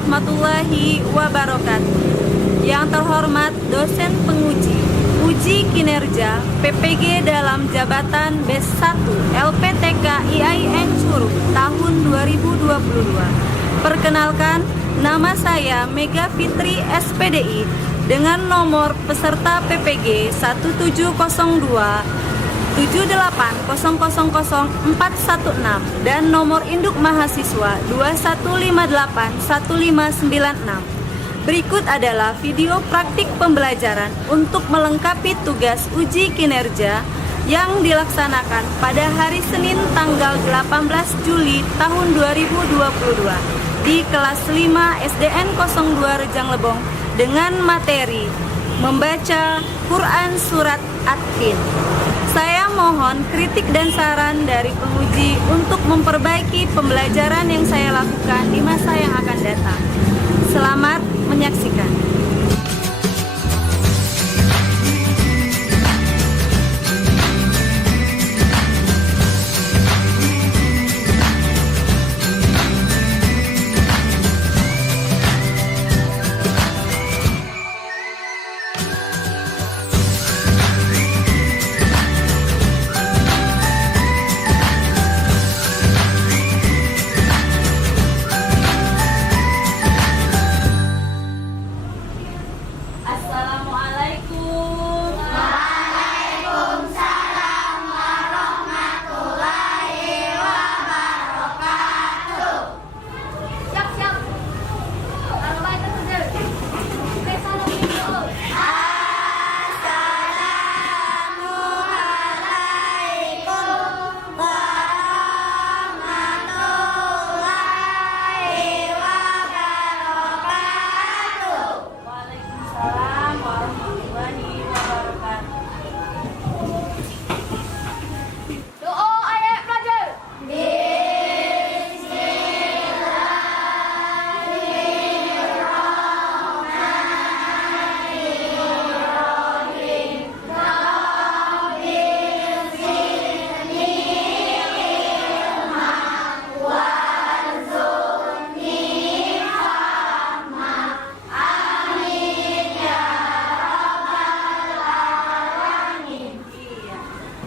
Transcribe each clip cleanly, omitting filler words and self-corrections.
warahmatullahi wabarakatuh. Yang terhormat dosen penguji uji kinerja PPG dalam jabatan B1 LPTK IAIN Curug tahun 2022. Perkenalkan, nama saya Mega Fitri SPDI dengan nomor peserta PPG 1702 780000416 dan nomor induk mahasiswa 21581596. Berikut adalah video praktik pembelajaran untuk melengkapi tugas uji kinerja yang dilaksanakan pada hari Senin tanggal 18 Juli tahun 2022 di kelas 5 SDN 02 Rejang Lebong dengan materi membaca Quran Surat At-Tin. Saya mohon kritik dan saran dari penguji untuk memperbaiki pembelajaran yang saya lakukan di masa yang akan datang. Selamat menyaksikan.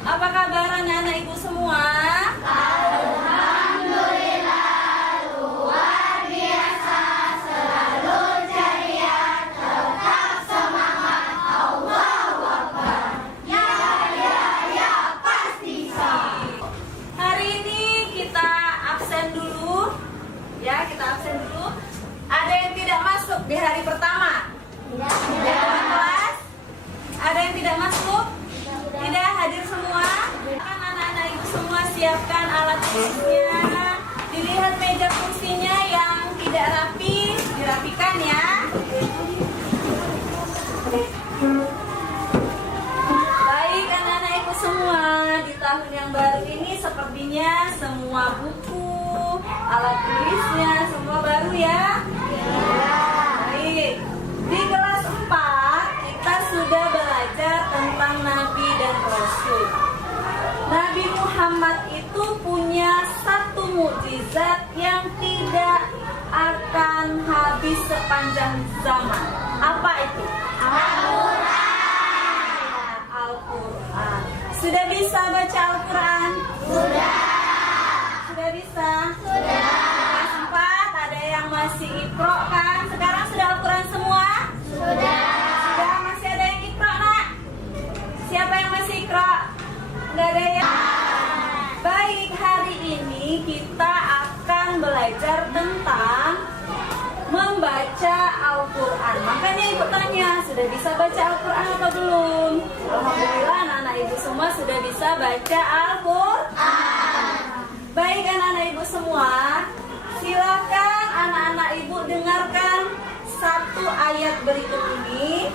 Apa kabar anak-anak ibu semua? Alhamdulillah, luar biasa, selalu ceria, tetap semangat, Allahu Akbar. Ya, pasti bisa. Hari ini kita absen dulu. Ya, kita absen dulu. Ada yang tidak masuk di hari pertama? Tidak. Kelas? Ada yang tidak masuk? Tidak hadir semua. Kan anak-anak ibu semua siapkan alat tulisnya. Dilihat meja kursinya yang tidak rapi, dirapikan ya. Baik anak-anak ibu semua, di tahun yang baru ini sepertinya semua buku, alat tulisnya semua baru ya. Baik. Di kelas 4 kita sudah belajar tentang Nabi dan Rasul. Nabi Muhammad itu punya satu mukjizat yang tidak akan habis sepanjang zaman. Apa itu? Al-Quran. Sudah bisa baca Al-Quran? Sudah bisa? Kelas 4 ada yang masih Iqra kan? Sekarang sudah Al-Quran semua? Sudah, masih ada yang Iqra nak? Siapa yang masih Iqra? Nggak ada yang? Baik, hari ini kita akan belajar tentang membaca Al-Quran. Makanya ibu tanya, sudah bisa baca Al-Quran atau belum? Alhamdulillah anak-anak ibu semua sudah bisa baca Al-Quran. Baik anak-anak ibu semua, silakan anak-anak ibu dengarkan satu ayat berikut ini.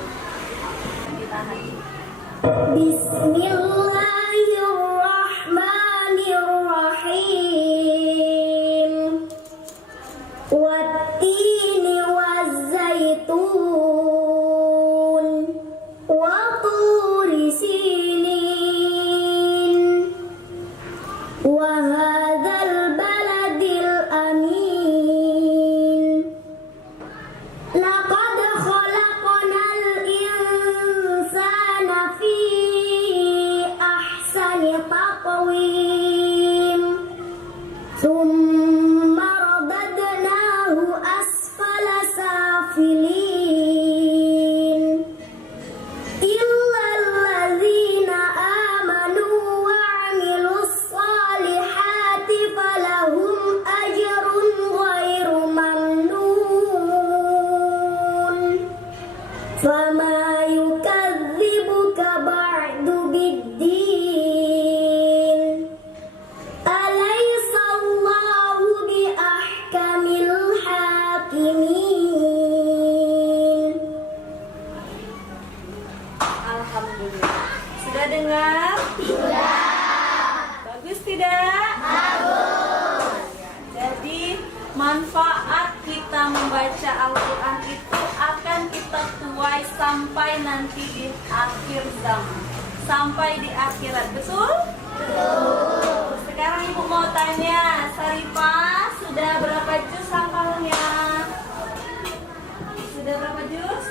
Bismillahirrahmanirrahim. Wattini wazzaitun wa turi sinin wa hadzal baladil amin ثم رددناه أسفل سافلين إلا الذين آمنوا وعملوا الصالحات فلهم أجر غير ممنون فما يكذبك بعد بالدين أليس الله بأحكم الحاكمين. Alhamdulillah. Sudah dengar? Sudah. Bagus tidak? Bagus. Jadi manfaat kita membaca Al-Quran itu akan kita tuai sampai nanti di akhir zaman, sampai di akhirat. Betul? Betul. Sekarang ibu mau tanya, Sarifah sudah berapa juz hafalnya? Sudah berapa juz?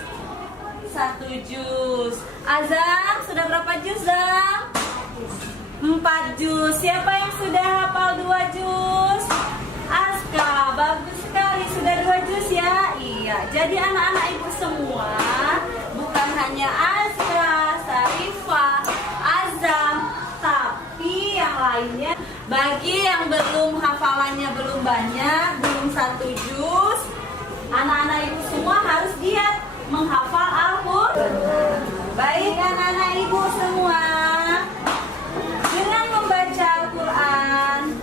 1 juz. Azam sudah berapa juz, Zam? 4 juz. Siapa yang sudah hafal 2 juz? Aska, bagus sekali, sudah 2 juz ya? Iya, jadi anak-anak ibu semua, bukan hanya Aska, Sarifah, Azam, tapi yang lainnya, bagi yang belum hafalannya belum banyak, belum 1 juz, anak-anak ibu semua harus giat menghafal Al-Quran. Baik anak-anak ibu semua, dengan membaca Al-Quran,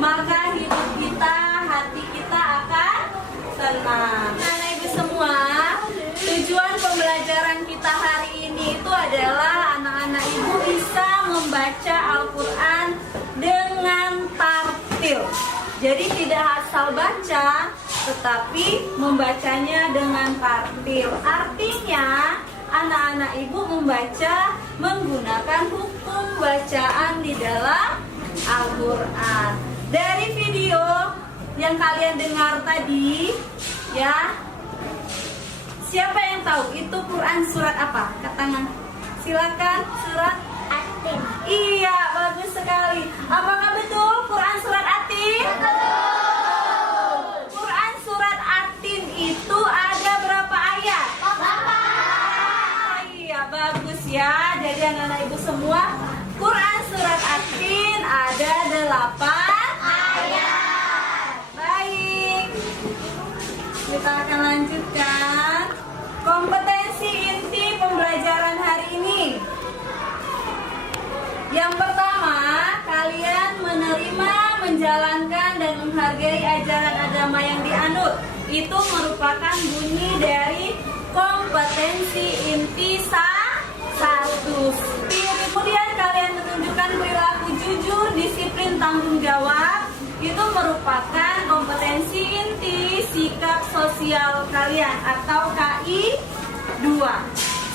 maka hidup kita, hati kita akan tenang. Anak ibu semua, tujuan pembelajaran kita hari ini itu adalah anak-anak ibu bisa membaca Al-Quran dengan tartil. Jadi tidak asal baca, tetapi membacanya dengan tartil. Artinya anak-anak ibu membaca menggunakan hukum bacaan di dalam Al-Quran. Dari video yang kalian dengar tadi, ya, siapa yang tahu itu Quran surat apa? Angkat tangan. Silakan, surat Atin. Iya, bagus sekali. Apakah betul Quran surat Atin? Betul. Quran surat Atin itu ada berapa ayat? 8. Iya, bagus ya. Jadi anak-anak ibu semua, Quran surat Atin ada 8 ayat. Baik. Kita akan lanjutkan kompetensi inti pembelajaran hari ini. Yang pertama, kalian menerima, menjalankan, dan menghargai ajaran agama yang dianut. Itu merupakan bunyi dari kompetensi inti 1. Kemudian kalian menunjukkan perilaku jujur, disiplin, tanggung jawab. Itu merupakan kompetensi inti sikap sosial kalian atau KI 2.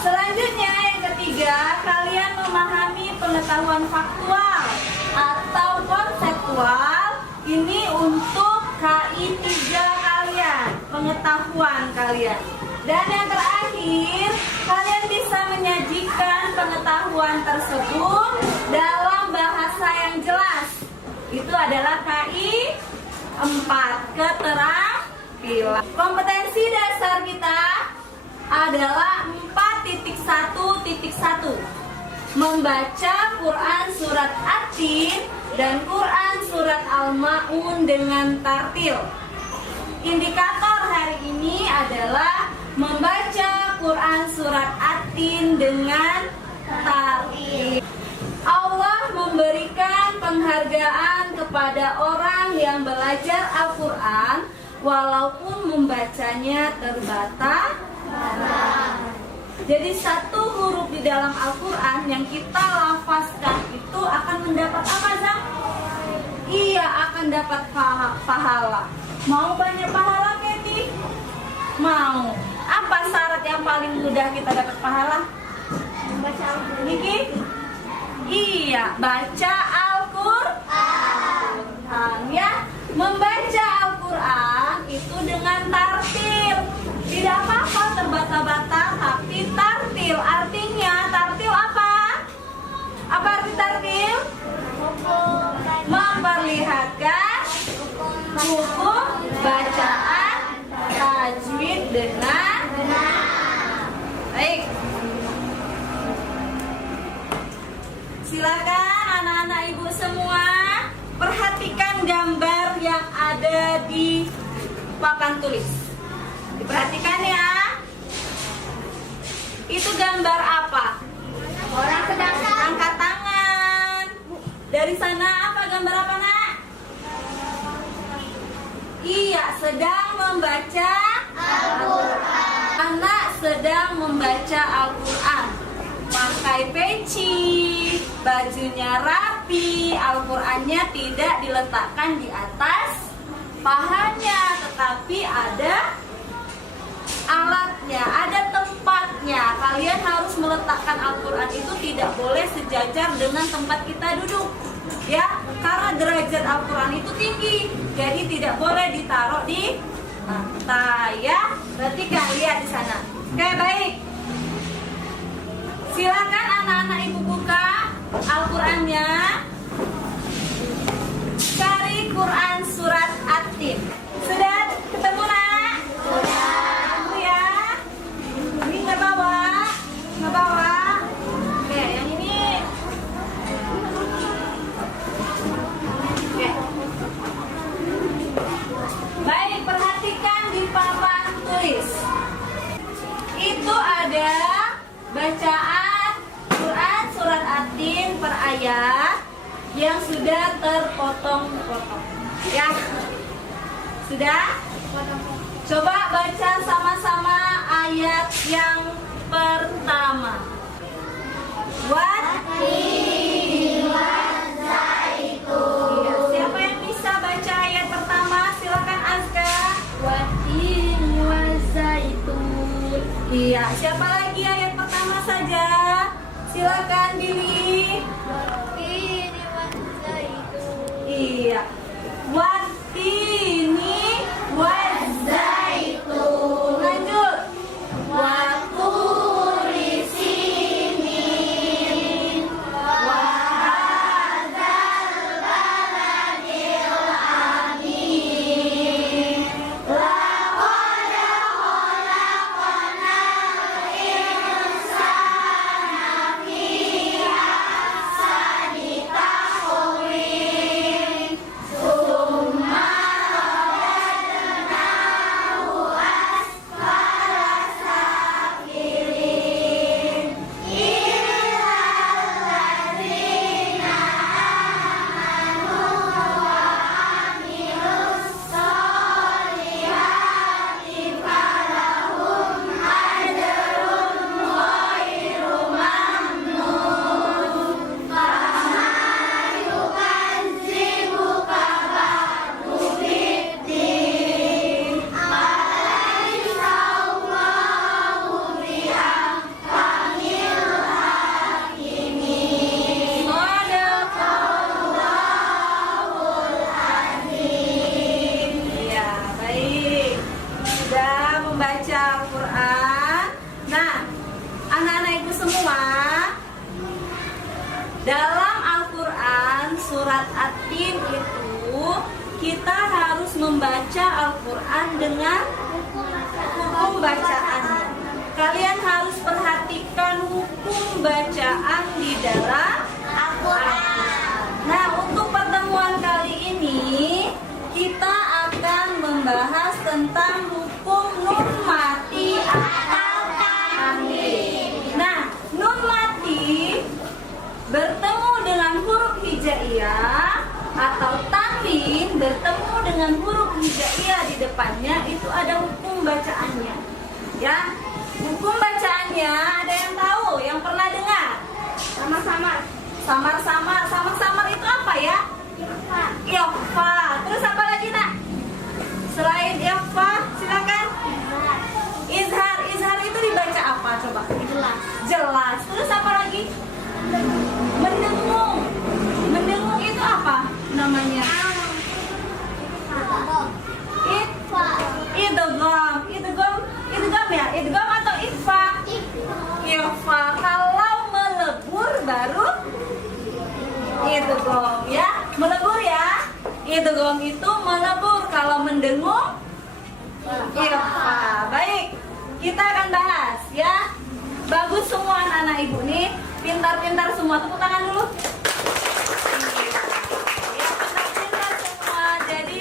Selanjutnya yang ketiga, kalian memahami pengetahuan faktual atau konseptual. Ini untuk KI 3 kalian, pengetahuan kalian. Dan yang terakhir, kalian bisa menyajikan pengetahuan tersebut dalam bahasa yang jelas. Itu adalah KI 4, keterampilan. Kompetensi dasar kita adalah 4.1.1, membaca Quran surat Atin dan Quran surat Al-Ma'un dengan tartil. Indikator hari ini adalah membaca Quran surat Atin dengan tartil. Allah memberikan penghargaan kepada orang yang belajar Al-Quran walaupun membacanya terbatas. Jadi satu huruf di dalam Al-Quran yang kita lafazkan itu akan mendapat apa, Zam? Iya, akan dapat pahala. Mau banyak pahala, Keti? Mau. Apa syarat yang paling mudah kita dapat pahala? Baca Al-Quran. Niki? Iya, baca Al-Quran. Ya, membaca Al-Quran itu dengan tartil. Tidak apa-apa terbata-bata, tapi tartil. Artinya tartil apa? Apa arti tartil? Memperlihatkan hukum bacaan tajwid dengan benar. Baik. Silakan anak-anak ibu semua perhatikan gambar yang ada di papan tulis. Diperhatikan ya. Itu gambar apa? Orang sedang Angkat tangan. Dari sana apa gambar apa nak? Iya, sedang membaca Al-Quran. Anak sedang membaca Al-Quran. Pakai peci, bajunya rapi, Al-Qurannya tidak diletakkan di atas pahanya, tetapi ada alatnya, ada tempatnya. Kalian harus meletakkan Al-Quran itu tidak boleh sejajar dengan tempat kita duduk, ya, karena derajat Al-Quran itu tinggi, jadi tidak boleh ditaruh di lantai, ya. Berarti kalian lihat di sana. Oke, baik. Silakan anak-anak ibu buka Al-Qurannya. Cari Quran surat At-Tin. Sudah ketemu nak? Sudah. Ketemu ya. Ini nggak bawa? Nggak bawa? Oke, yang ini. Oke. Baik, perhatikan di papan tulis. Itu ada bacaan Quran surat At-Tin per ayat yang sudah terpotong-potong. Ya. Sudah? Coba baca sama-sama ayat yang pertama. Iya, siapa yang bisa baca ayat pertama? Silakan Azka. Iya, siapa lagi ayat pertama saja? Silakan Billy. Iya. Watini wazaitun. Lanjut. Waturi sinin. Wahadzal baladil amin. Laqad khalaqnal insana fi ahsani taqwim. Summa radadnahu asfala safilin. Illal ladzina amanu wa amilus solihati falahum ajrun ghairu mamnun. Fama yukadzibuka ba'du biddin. Alaysa Allahu biahkamil hakimin. Shadaqallahul azim. Ya, baik. Sudah membaca Al-Quran. Nah, anak-anak ibu semua, dalam Al-Quran surat At-Tin itu kita harus membaca Al-Quran dengan hukum bacaannya. Kalian harus perhatikan hukum bacaan di dalam Al-Quran. Nah, untuk pertemuan kali ini kita akan membahas tentang hukum nun mati atau tanwin. Nah, nun mati bertemu dengan huruf hijaiyah atau tanwin bertemu dengan huruf hijaiyah di depannya, itu ada hukum bacaannya. Ya, hukum bacaannya ada yang tahu, yang pernah dengar? Sama-sama. Samar-samar itu apa ya? Ikhfa. Terus apa lagi nak? Selain ikhfa, silakan. Izhar itu dibaca apa coba? Jelas. Terus apa lagi? Mendengung. Mendengung itu apa namanya? Idgham ya? Idgham atau ikhfa? Ikhfa. Kalau melebur baru idgham ya. Melebur ya. Itu gong itu melebur, kalau mendengung ikhfa. Baik, kita akan bahas ya. Bagus semua anak-anak ibu nih, pintar-pintar semua. Tepuk tangan dulu. Ya, pintar-pintar semua. Jadi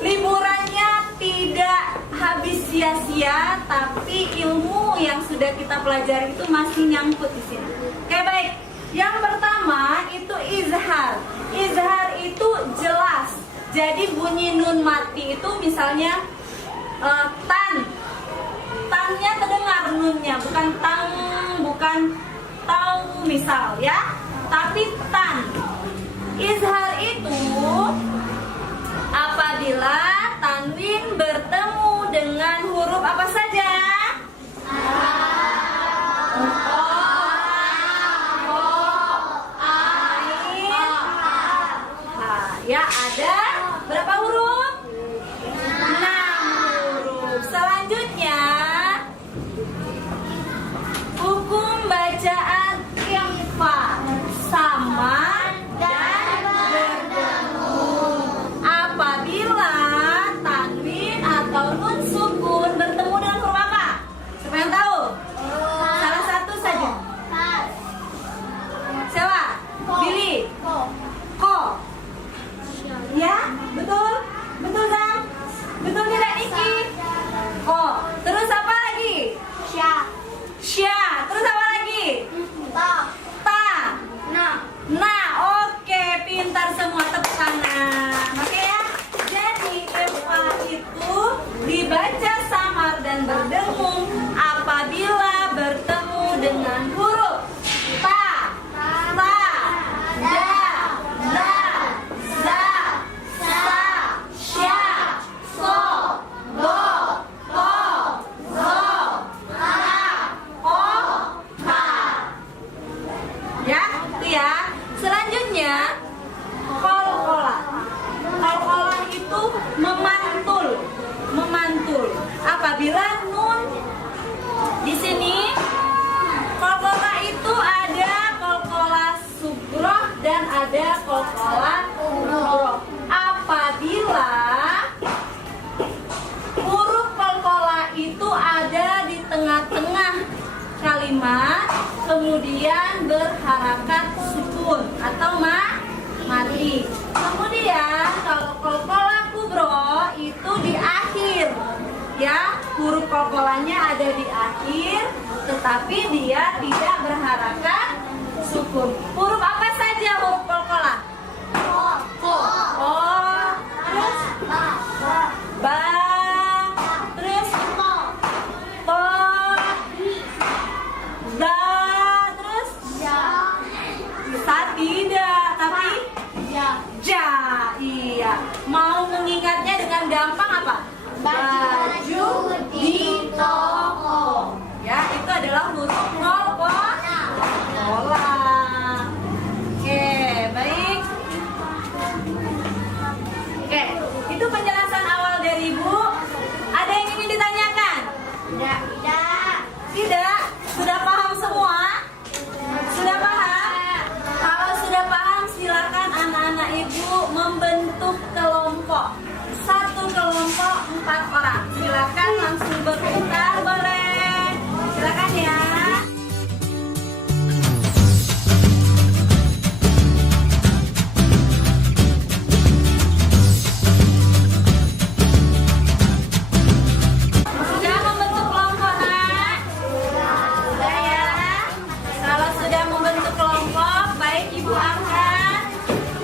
liburannya tidak habis sia-sia, tapi ilmu yang sudah kita pelajari itu masih nyangkut di sini. Oke, baik. Yang pertama itu izhar. Izhar itu jelas. Jadi bunyi nun mati itu misalnya tan. Tannya terdengar nunnya, bukan tang, bukan tau misal ya, tapi tan. Izhar itu apabila tanwin bertemu dengan huruf apa saja? Ya, ada berapa huruf? 6 huruf. Selanjutnya hukum bacaan ikhfa sama dan berdengung apabila tanwin atau nun sukun bertemu dengan huruf apa? Siapa yang tahu? Salah satu saja. Siapa? Billy. Ko. Ya, betul. Betul, Zam? Betul tidak, Niki? Ko. Terus apa lagi? Sya. Terus apa lagi? Ta. Nah, oke, pintar semua, tepuk tangan. Oke ya. Jadi ikhfa itu dibaca samar dan berdengung apabila bertemu dengan huruf ta, da, za, sa, sya, so, do, to, zo, la, o, ha. Ya, itu ya. Selanjutnya qalqalah. Qalqalah itu memantul. Apabila nun di sini qalqalah itu ada qalqalah sughroh dan ada qalqalah kubroh. Apabila huruf qalqalah itu ada di tengah-tengah kalimat, kemudian berharakat sukun atau mati. Kemudian kalau qalqalah kubroh itu di akhir. Ya, huruf qalqalahnya ada di akhir, tetapi dia tidak berharakat sukun. Huruf apa saja huruf qalqalah? Ko. Oh, terus ba, terus to, da, terus sa tidak, tapi ja. Iya. Mau mengingatnya dengan gampang apa? Baju di toko. Ya, itu adalah huruf qalqalah. Oke, baik. Oke, itu penjelasan awal dari Ibu. Ada yang ingin ditanyakan? Tidak? Sudah paham semua? Sudah paham? Kalau sudah paham, silakan anak-anak Ibu membentuk kelompok. Satu kelompok 4 orang. Silakan langsung berputar, boleh? Silakan ya. Sudah membentuk kelompok, Nak? Sudah ya. Kalau sudah membentuk kelompok, baik Ibu akan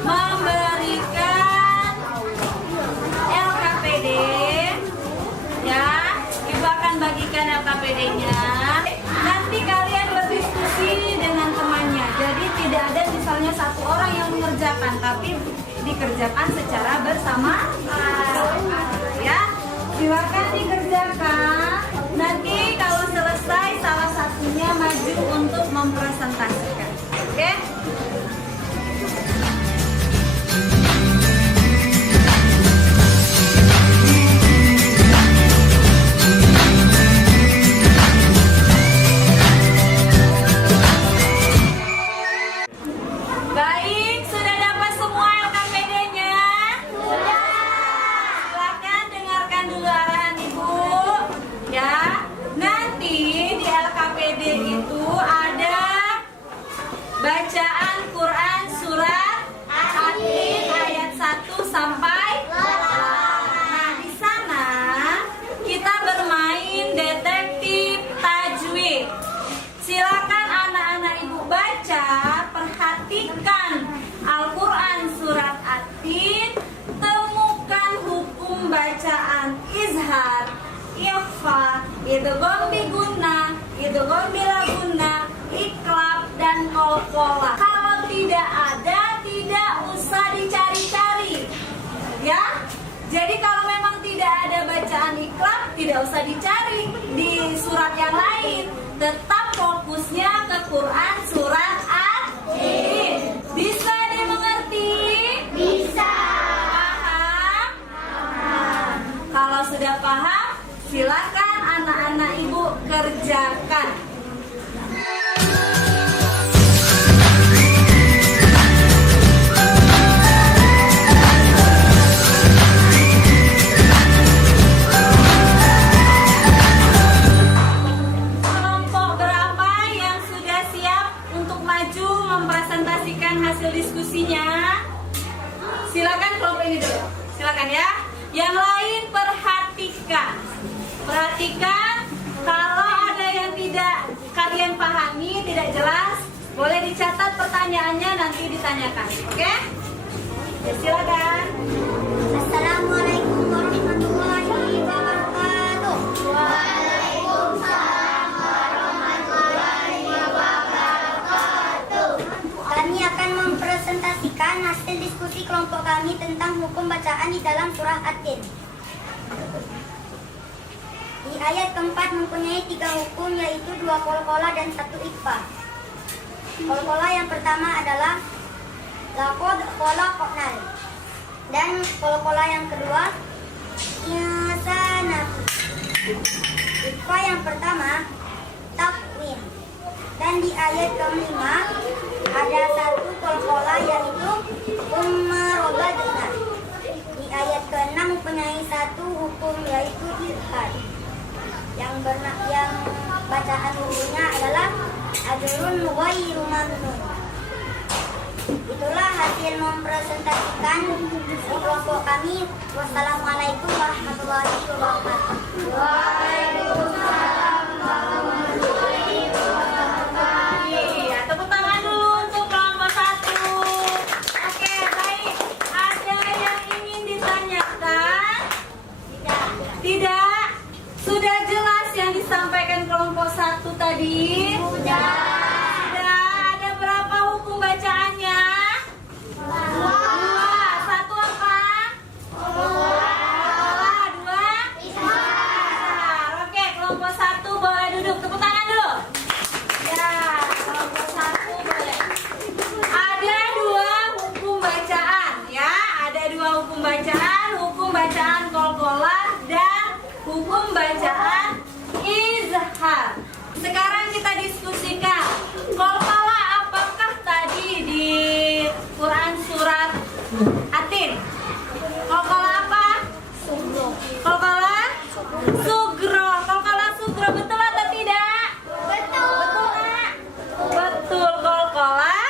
memberikan LKPD. Ya, Ibu akan bagikan LKPD-nya. Nanti kalian berdiskusi dengan temannya. Jadi tidak ada misalnya satu orang yang mengerjakan, tapi dikerjakan secara bersama. Ya, silakan dikerjakan. Nanti kalau selesai salah satunya maju untuk mempresentasikan. Oke? Baik, sudah dapat semua LKPD-nya? idgham biguna, idgham bilaguna, iklab dan qalqalah. Kalau tidak ada, tidak usah dicari-cari. Ya. Jadi kalau memang tidak ada bacaan iklab, tidak usah dicari di surat yang lain. Tetap fokusnya ke Quran surat At-Tin. Bisa dimengerti? Bisa. Paham? Kalau sudah paham, silakan anak-anak ibu kerjakan. Kelompok berapa yang sudah siap untuk maju mempresentasikan hasil diskusinya? Silakan kelompok ini dulu. Silakan ya. Yang lain perhatikan. Perhatikan kalau ada yang tidak kalian pahami, tidak jelas, boleh dicatat pertanyaannya nanti ditanyakan. Oke? Ya, silakan. Assalamualaikum warahmatullahi wabarakatuh. Waalaikumsalam warahmatullahi wabarakatuh. Kami akan mempresentasikan hasil diskusi kelompok kami tentang hukum bacaan di dalam surah At-Tin. Di ayat keempat mempunyai 3 hukum, yaitu 2 qalqalah dan 1 ikhfa. Qalqalah yang pertama adalah laqad khalaqnal, dan qalqalah yang kedua insanatu. Ikhfa yang pertama takwin. Dan di ayat kelima ada 1 qalqalah, yaitu ummarobadna. Di ayat ke-6 mempunyai 1 hukum, yaitu izhar. Yang bacaan hukumnya adalah ajrun ghairu mamnun. Itulah hasil mempresentasikan kelompok kami. Wassalamualaikum warahmatullahi wabarakatuh. Waalaikumsalam warahmatullahi wabarakatuh. Iya, tepuk tangan dulu untuk kelompok 1. Oke, baik. Ada yang ingin ditanyakan? Tidak. Sudah jelas yang disampaikan kelompok 1 tadi? Sudah. Sudah. Ada berapa hukum bacaannya? 2. 1 apa? Qalqalah. 2 izhar. Oke, kelompok 1 boleh duduk. Tepuk tangan dulu. Ya, kelompok 1 boleh. Ada 2 hukum bacaan, ya. Ada 2 hukum bacaan qalqalah dan hukum bacaan izhar. Sekarang kita diskusikan qalqalah apakah tadi di Quran surat At-Tin? Qalqalah apa? Qalqalah sugro. Qalqalah sugro betul atau tidak? Betul. Betul nggak? Betul, qalqalah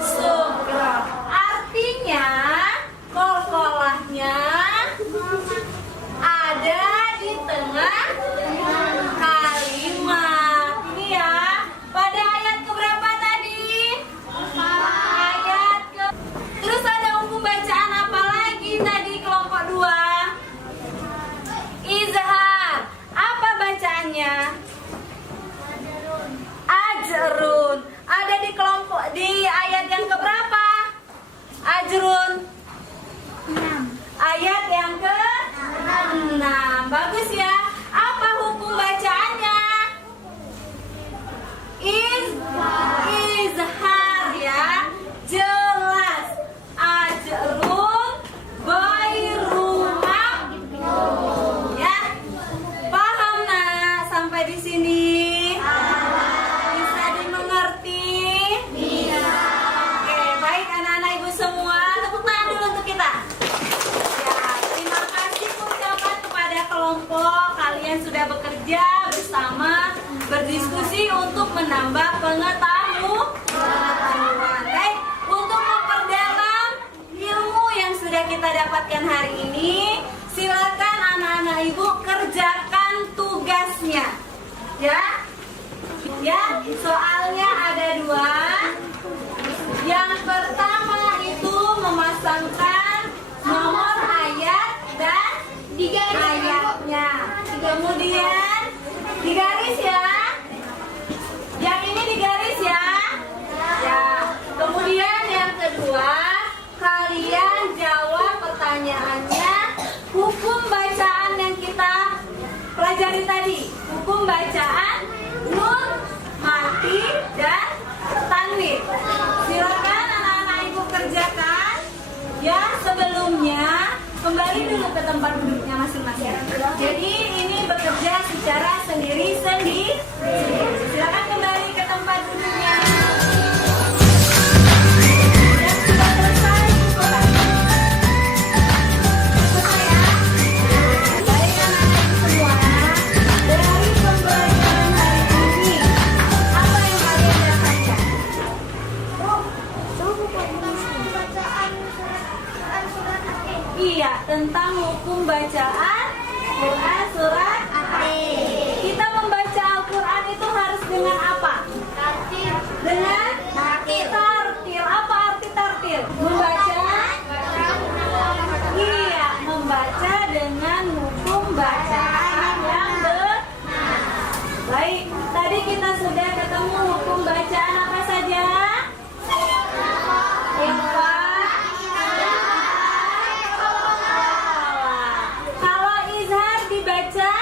sugro. Artinya qalqalahnya ada di tengah kalimat. Ini ya. Pada ayat keberapa tadi? Ayat ke. Terus ada hukum bacaan apa lagi tadi kelompok 2? Izhar. Apa bacaannya? Ajrun. Ada di kelompok di ayat yang keberapa? Ajrun. 6. Ayat yang ke-6. Bagus ya. Apa hukum bacaannya? Izhar ya. Jelas. Ajrun ghairu mamnun. Ya. Paham nak sampai di sini? Bisa dimengerti? Bisa. Oke, baik anak-anak ibu semua. Tepuk tangan dulu untuk kita. Ya, terima kasih ucapan kepada kelompok. Kalian sudah bekerja bersama, berdiskusi untuk menambah pengetahuan. Baik, untuk memperdalam ilmu yang sudah kita dapatkan hari ini, silakan anak-anak ibu kerjakan tugasnya. Ya, soalnya ada 2. Yang pertama itu memasangkan nomor ayat dan ayatnya. Kemudian 3 dulu ke tempat duduknya masing-masing. Jadi ini bekerja secara sendiri-sendiri. Silakan kembali ke tempat duduknya. Dan sudah selesai Quran. Selesai ya? Baik anak-anak semua, dari pembelajaran hari ini, apa yang kalian dapatkan? Iya, tentang hukum bacaan Quran surat Kita membaca Al-Quran itu harus dengan apa? Dengan tartil. Apa arti tartil? Membaca? Iya, membaca dengan hukum bacaan yang benar. Baik, tadi kita sudah ketemu hukum bacaan apa saja? Kalau izhar dibaca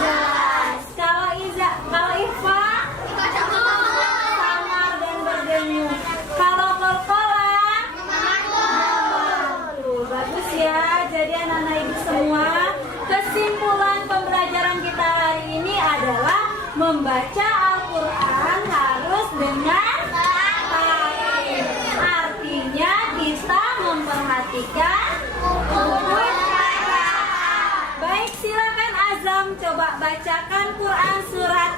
jelas. Kalau ikhfa samar dan berdenyut. Kalau qalqalah tuh, bagus ya. Jadi anak-anak ibu semua, kesimpulan pembelajaran kita hari ini adalah membaca Al-Quran harus dengan tartil. Artinya kita memperhatikan hukum. Baik, silakan Azam coba bacakan Quran surat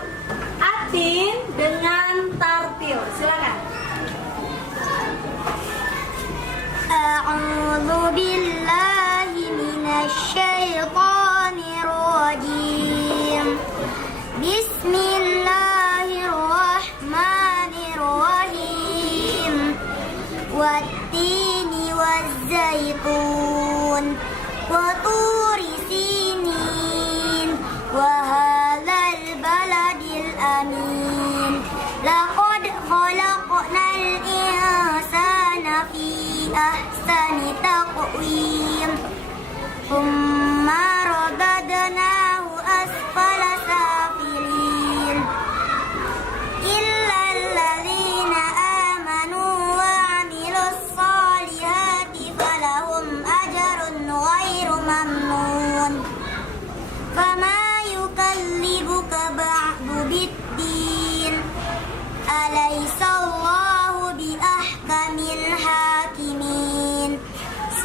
Atin dengan tartil. Silakan. A'udzu billahi minasy syaithanir rajim. Bismillahirrahmanirrahim. Wattini wazzaitun wa turi sinin wa hadzal baladil amin. Laqad khalaqnal insana fi ahsani taqwim. Thumma radadnahu asfala safilin. Illa alladzina amanu wa 'amilus solihati falahum ajrun ghairu mamnun. Fama yukallibuka ba'du biddin. Alaysallahu bi ahkamil hakimin.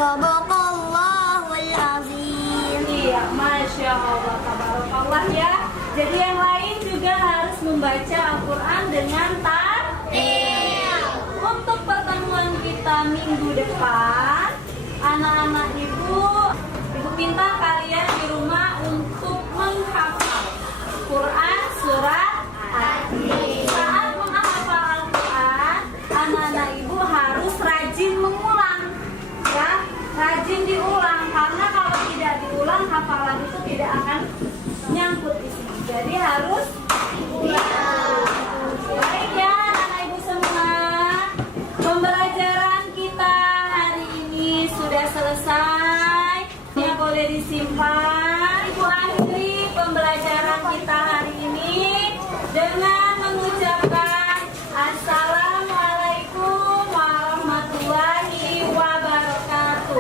Sadaqallahul azim. Iya, Masya Allah, tabarakallah ya. Jadi yang lain juga harus membaca Al-Quran dengan tartil. Untuk pertemuan kita minggu depan, anak-anak ibu minta kalian di rumah untuk menghafal Quran surat Atin. Saat menghafal Al-Quran, anak-anak ibu harus rajin mengulang, ya, rajin diulang, karena kalau tidak diulang hafalan itu tidak akan nyangkut di sini. Jadi harus diulang. Baik ya anak ibu semua, pembelajaran kita hari ini sudah selesai. Ya, boleh disimpan. Ibu akhiri pembelajaran kita hari ini dengan mengucapkan Assalamualaikum warahmatullahi wabarakatuh.